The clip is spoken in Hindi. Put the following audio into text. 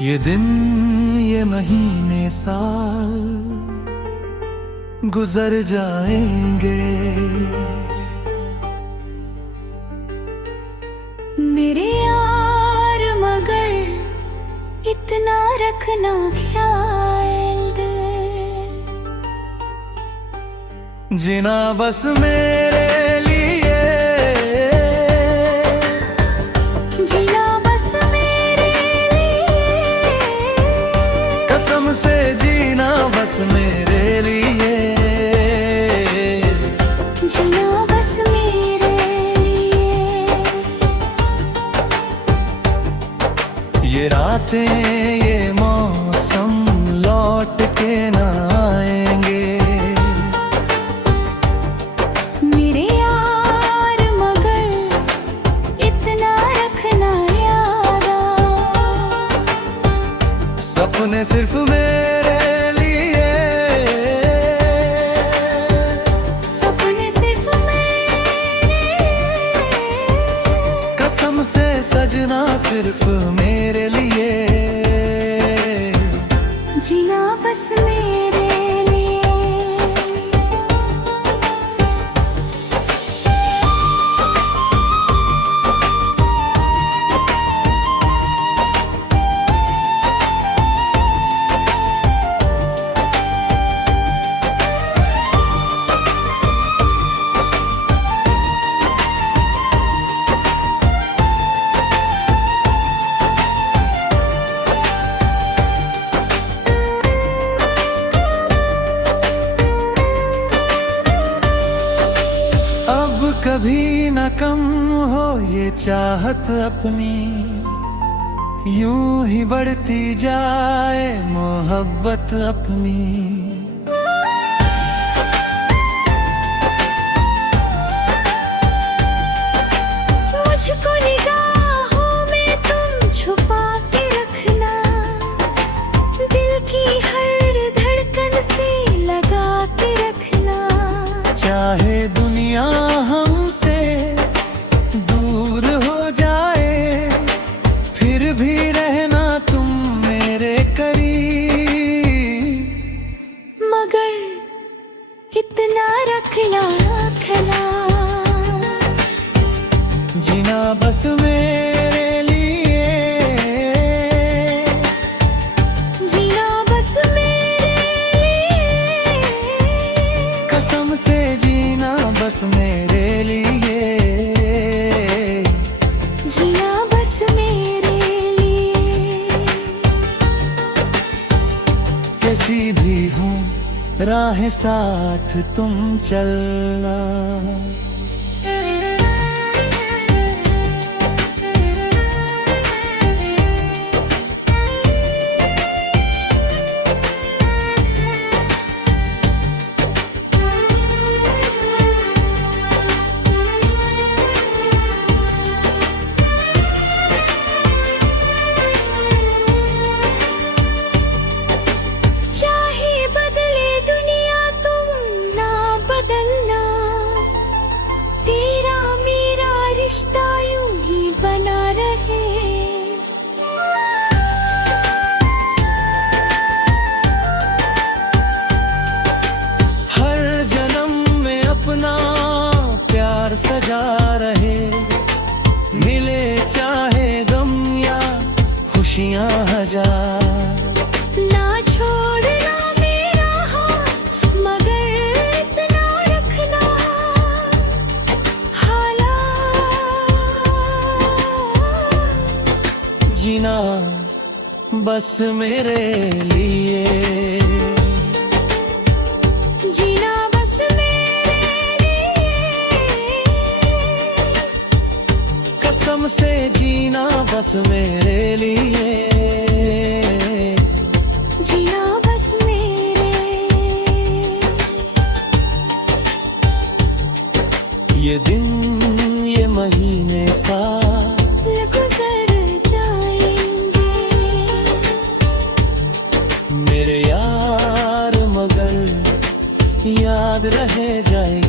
ये दिन ये महीने साल गुजर जाएंगे। मेरे यार मगर इतना रखना ख्याल दे, जीना बस मेरे लिए, जीना बस मेरे लिए, कसम से जीना बस मेरे लिए, जीना बस मेरे लिए। ये रातें ये मौसम लौट के ना आएंगे। मेरे यार मगर इतना रखना याद, सपने सिर्फ मेरे लिए, सपने सिर्फ मेरे, कसम से सजना सिर्फ मेरे लिए, जीना बस मेरे लिए। अब कभी न कम हो ये चाहत अपनी, यूं ही बढ़ती जाए मोहब्बत अपनी। मुझको निगाहों में तुम छुपा के रखना, दिल की हर धड़कन से लगा के रखना। चाहे दुनिया हमसे दूर हो जाए, फिर भी रहना तुम मेरे करीब, मगर इतना रखना रखना, जीना बस मेरे लिए, जीना बस मेरे लिए, कसम से जीना बस मेरे लिए, जीना बस मेरे लिए। कैसी भी हो राह साथ तुम चलना। चाहे बदले दुनिया तुम ना बदलना, तेरा मेरा रिश्ता यूं ही बना रहे। हर जन्म में अपना प्यार सजा रहे, मिले चाहे गम या खुशियां हजार। ना छोड़ना मेरा हाथ मगर इतना रखना, हालात जीना बस मेरे लिए, जीना बस मेरे लिए, कसम से जीना बस मेरे लिए, जीना बस मेरे। ये दिन ये महीने साल गुजर जाएंगे। मेरे यार मगर याद रह जाएंगे।